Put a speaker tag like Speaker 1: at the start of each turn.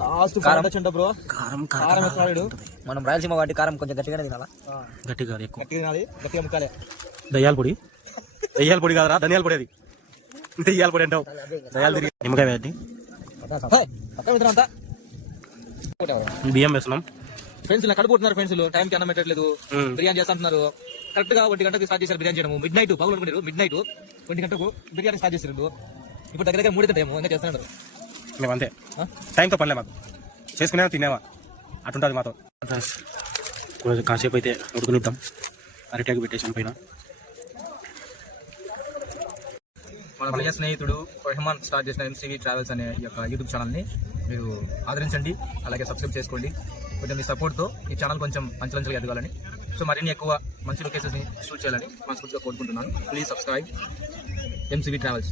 Speaker 1: Last
Speaker 2: కారం.
Speaker 1: చెంట bro
Speaker 2: కారం
Speaker 1: కారం
Speaker 2: మనం రాయలసీమ వాటి కారం కొంచెం గట్టిగానే తినాలా?
Speaker 3: గట్టిగా ఎక్కువ.
Speaker 1: గట్టిగా తినాలి. గట్టిగా ముక్కాలి.
Speaker 3: దయ్యాల పొడి. దయ్యాల పొడి కాదురా ధనియాల పొడి అది. దయ్యాల పొడి అంటావు. దయ్యాలు తిరిగి. నిమ్మకాయ వేయండి బియ్యం వేస్తున్నాం.
Speaker 1: ఫ్రెండ్స్ ఇలా కడుపుతున్నారు ఫ్రెండ్స్ టైం కి అన్నం పెట్టట్లేదు.
Speaker 3: మ్మ్.
Speaker 1: బిర్యానీ చేస్తున్నారు కరెక్ట్గా ఒంటి గంటకి స్టార్ట్ చేశారు బిర్యానీ చేయడం మిడ్ నైట్ పగులు అనుకున్నారు మిడ్ నైట్ ఒంటి గంటకు బిర్యానీ స్టార్ట్ చేశారు ఇప్పుడు దగ్గర దగ్గర మూడు టైం ఇంకా చేస్తున్నారు.
Speaker 3: మేము అంతే? టైంతో పనిలే మాకు. చేసుకునేవా తినేవా? అటుంటుంది మాతో. కాసేపు అయితే ఉడుకునిద్దాం అరిటాకు పెట్టేసాం పైన.
Speaker 1: మన ప్రియ స్నేహితుడు రెహమాన్ స్టార్ట్ చేసిన ఎంసీవీ ట్రావెల్స్ అనే ఈ యొక్క యూట్యూబ్ ఛానల్ని మీరు ఆదరించండి. అలాగే సబ్స్క్రైబ్ చేసుకోండి. కొంచెం మీ సపోర్ట్తో ఈ ఛానల్ కొంచెం అంచెలంచెలుగా ఎదగాలని. సో మరిన్ని ఎక్కువ మంచి లొకేషన్స్ని షూట్ చేయాలని మనస్ఫూర్తిగా కోరుకుంటున్నాను. Please subscribe MCV travels